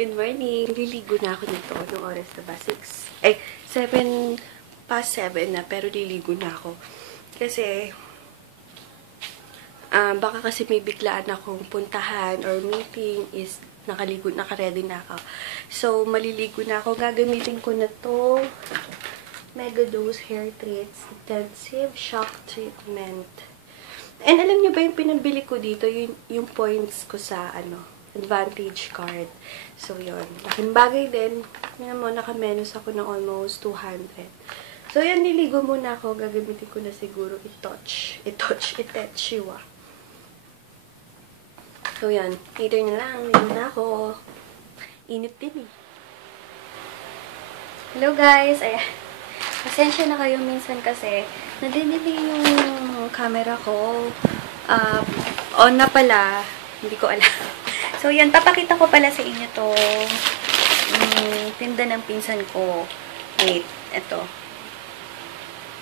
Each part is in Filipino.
Good morning. Liligo na ako nito. Anong oras na ba? 7:07 na, pero liligo na ako. Kasi, baka kasi may biglaan akong puntahan or meeting is naka-ready na ako. So, maliligo na ako. Gagamitin ko na to Mega Dose Hair Treats Intensive Shock Treatment. And alam niyo ba yung pinabili ko dito, yung points ko sa Advantage card. So, yun. Laking bagay din. Yan mo, nakamenos ako ng almost 200. So, yan, niligo muna ako. Gagamitin ko na siguro Itachiwa. So, yan. Later na lang. Ligo na ako. Init din eh. Hello guys! Ayan. Pasensya na kayo minsan kasi nadidili yung camera ko. On na pala. Hindi ko alam. So, yan. Papakita ko pala sa inyo to tinda ng pinsan ko. Wait. Ito.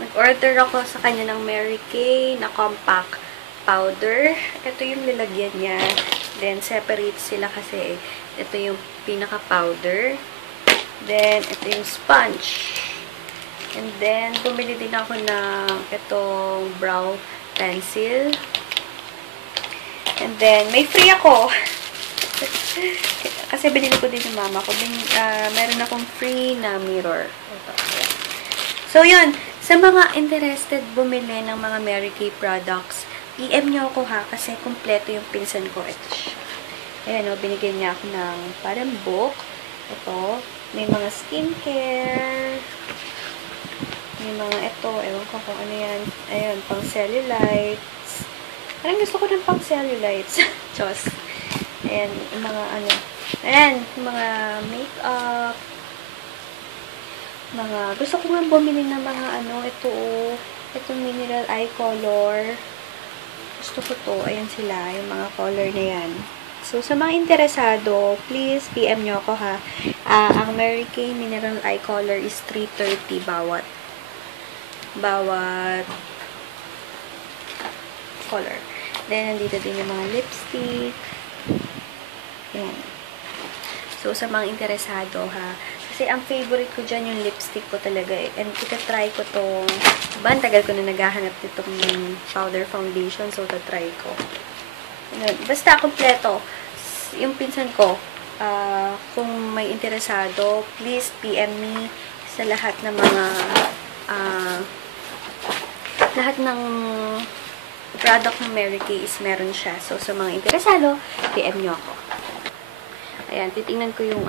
Nag-order ako sa kanya ng Mary Kay na compact powder. Ito yung lalagyan niya. Then, separate sila kasi ito yung pinaka-powder. Then, ito yung sponge. And then, bumili din ako ng itong brow pencil. And then, may free ako. Kasi binili ko din yung mama ko. Meron akong free na mirror. Ito. So, yun. Sa mga interested bumili ng mga Mary Kay products, PM nyo ako ha, kasi kompleto yung pinsan ko. Ito siya. Ayan o, binigyan niya ako ng parang book. Ito. May mga skincare. May mga ito. Ewan ko kung ano yan. Ayan, pang cellulites. Parang gusto ko ng pang cellulites. Diyos. Ayan, yung mga ayan, yung mga makeup. Gusto ko nga bumili ng mga itong mineral eye color. Gusto ko to. Ayan sila, yung mga color na yan. So, sa mga interesado, please PM nyo ako ha. Ang Mary Kay mineral eye color is 330 bawat color. Then, nandito din yung mga lipstick. Ayan. So, sa mga interesado ha. Kasi, ang favorite ko dyan yung lipstick ko talaga eh. And, itatry ko tong, ang tagal ko na naghahanap nitong powder foundation. So, itatry ko. Ayan. Basta, kompleto. Yung pinsan ko, kung may interesado, please PM me sa lahat ng mga, lahat ng product ng Mary Kay is meron siya. So, sa mga interesado, PM nyo ako. Ayan, titingnan ko yung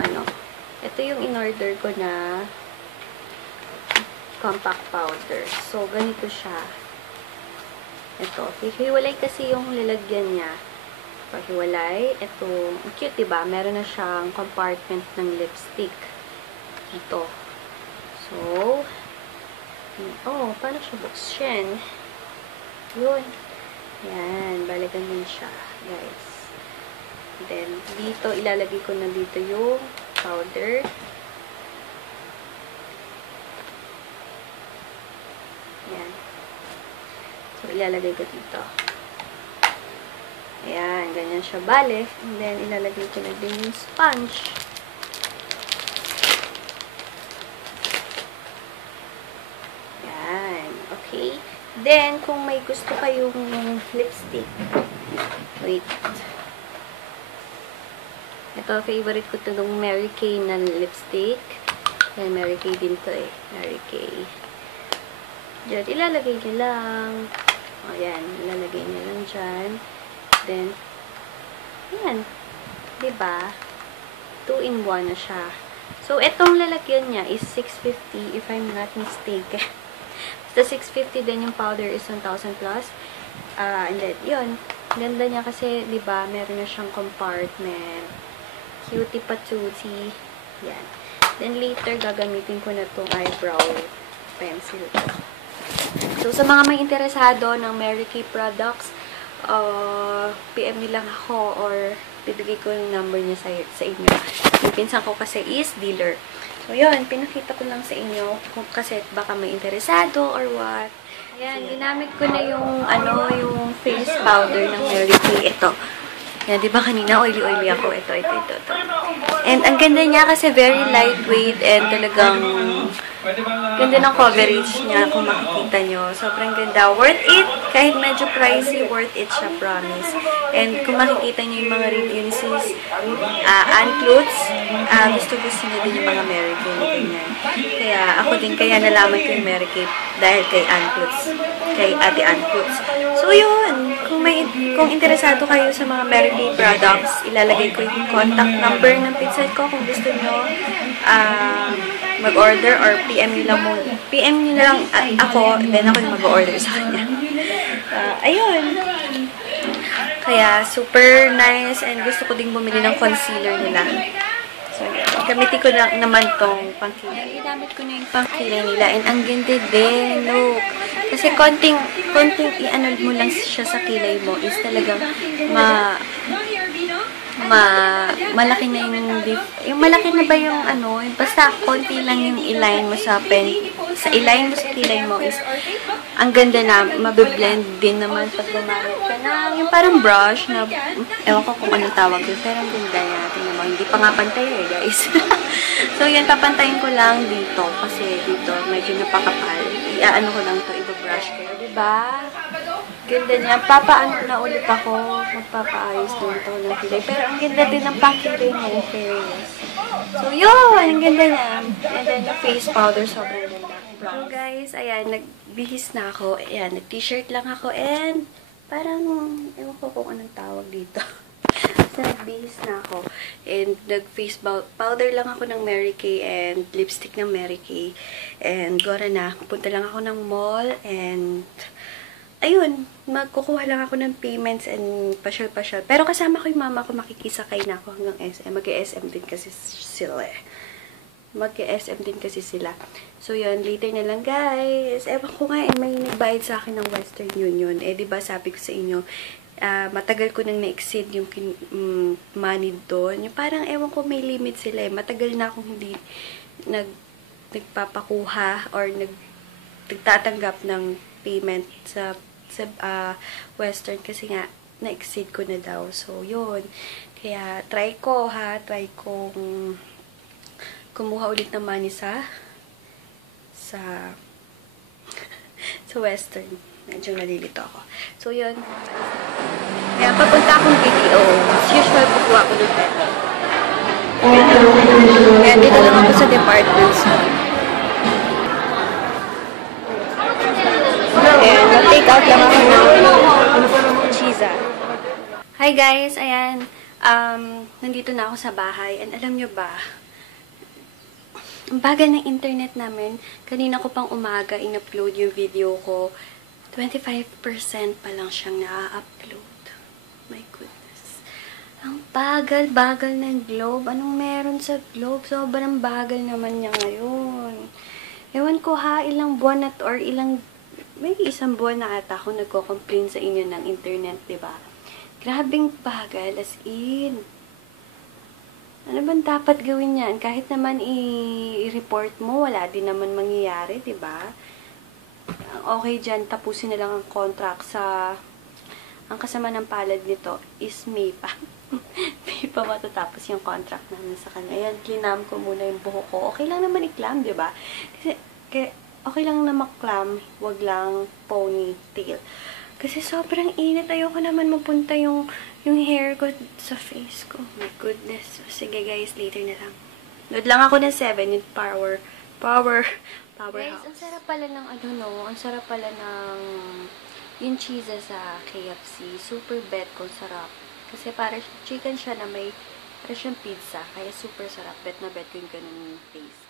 ito yung in-order ko na compact powder. So, ganito siya. Ito. Hiwalay kasi yung lalagyan niya. Paghiwalay. Ito. Ang cute, diba? Meron na siyang compartment ng lipstick. Ito. So, paano siya buksan? Yun. Yan. Balikan din siya, guys. Then, dito, ilalagay ko na dito yung powder. Yan. So, ilalagay ko dito. Ayan, ganyan siya bale. And then, ilalagay ko na din yung sponge. Ayan. Okay. Then, kung may gusto kayong lipstick. Wait. Ito, favorite ko ito ng Mary Kay na lipstick. Ayan, Mary Kay din to eh. Mary Kay. Diyan, ilalagay nyo lang. Ayan, ilalagay nyo lang dyan. Then, ayan. Diba? 2-in-1 na siya. So, itong lalagyan niya is 650 if I'm not mistaken. Basta 650 din yung powder is 1,000 plus. And then, yun. Ganda niya kasi, diba, meron na siyang compartment. Cutie patootie. Yan. Then, later, gagamitin ko na itong eyebrow pencil. So, sa mga may interesado ng Mary Kay products, PM nilang ako or bibigay ko yung number niya sa inyo. Yung pinsan ko kasi is dealer. So, yun. Pinakita ko lang sa inyo kasi baka may interesado or what. Ayan. Ginamit ko na yung, yung face powder ng Mary Kay. Ito. Yan, di ba kanina oily-oily ako? Ito. And ang ganda niya kasi very lightweight and talagang ganda ng coverage niya kung makikita nyo. Sobrang ganda. Worth it. Kahit medyo pricey, worth it siya, promise. And kung makikita nyo yung mga review ni sis Ann Klutz, gusto niya din yung mga Mary Kay na ganyan. Kaya ako din, kaya nalaman ko yung Mary Kay dahil kay Ann Klutz. Kay Ate Ann Klutz. So yun, kung interesado kayo sa mga Mary Kay products, ilalagay ko yung contact number ng pizza ko kung gusto nyo mag-order or PM nyo lang muna. PM nyo na lang ako, then ako yung mag-order sa kanya. Ayun. Kaya super nice and gusto ko ding bumili ng concealer nila. So, gamitin ko na naman tong pangkilay. Ginamit ko na yung pangkilay nila and ang ganda din, look. Kasi konting i-ano mo lang siya sa kilay mo is talagang malaki na yung malaki na ba yung ano, basta konti lang yung i-line mo sa i-line mo sa kilay mo is ang ganda na, mabiblend din naman pag gumamit ka na yung parang brush na, ewan ko kung anong tawag yun, pero ang ganda yan. Tingnan mo, hindi pa nga pantay guys. So yan, papantayin ko lang dito kasi dito medyo napakapal. Iaano ko lang to, ibabrush ko. Diba? Ganda niya. Papaano na ulit ako. Magpapaayos din ito ng kilay. Pero ang ganda din ng pangkilay niya, in fairness. So, yun! Ang ganda niya. And then, yung face powder, sobrang ganda. So, guys, ayan, nagbihis na ako. Ayan, nag-t-shirt lang ako. And, parang, ewan ko kung anong tawag dito. So, nagbihis na ako. And, nag-face powder lang ako ng Mary Kay and lipstick ng Mary Kay. And, gora na. Punta lang ako ng mall and ayun, magkukuha lang ako ng payments and pasyal-pasyal. Pero kasama ko yung mama ko, makikisakay na ako hanggang SM. Mag-SM din kasi sila So, yun, later na lang, guys. Ewan ko nga, may nagbayad sa akin ng Western Union. Diba, sabi ko sa inyo, matagal ko nang na-exceed yung money doon. Yung parang, ewan ko, may limit sila. Matagal na akong hindi nagpapakuha or nagtatanggap ng payment sa Western kasi nga na-exceed ko na daw. So, yun. Kaya, try kong kumuha ulit ng money sa Western. Medyo nalilito ako. So, yun. Kaya, papunta akong BDO. As usual, kukuha ko ng pera. Kaya, dito lang ako sa department store. And, take out lang ako ng cheese. Hi guys! Ayan. Nandito na ako sa bahay. And alam nyo ba, ang bagal ng internet namin. Kanina ko pang umaga in-upload yung video ko. 25% pa lang siyang na-upload. My goodness. Ang bagal-bagal ng Globe. Anong meron sa Globe? Sobrang bagal naman niya ngayon. Ewan ko ha, ilang buwan at or may isang buwan na ata ako nagko-complain sa inyo ng internet, diba? Grabing bagal, as in. Ano bang dapat gawin yan? Kahit naman i-report mo, wala din naman mangyayari, diba? Okay dyan, tapusin na lang ang contract ang kasama ng palad nito is May pa. May pa matatapos yung contract namin sa kanya. Ayan, clinam ko muna yung buhok ko. Okay lang naman i-clam, diba? Kasi okay lang na maklam, wag lang ponytail. Kasi sobrang init. Ayoko naman mapunta yung hair ko sa face ko. My goodness. Sige guys, later na lang. Load lang ako ng 7, yung powerhouse. Guys, ang sarap pala ng ang sarap pala ng yung cheese sa KFC. Super bet kung sarap. Kasi para chicken siya na may, para siyang pizza. Kaya super sarap. Bet na bet ko yung ganun taste.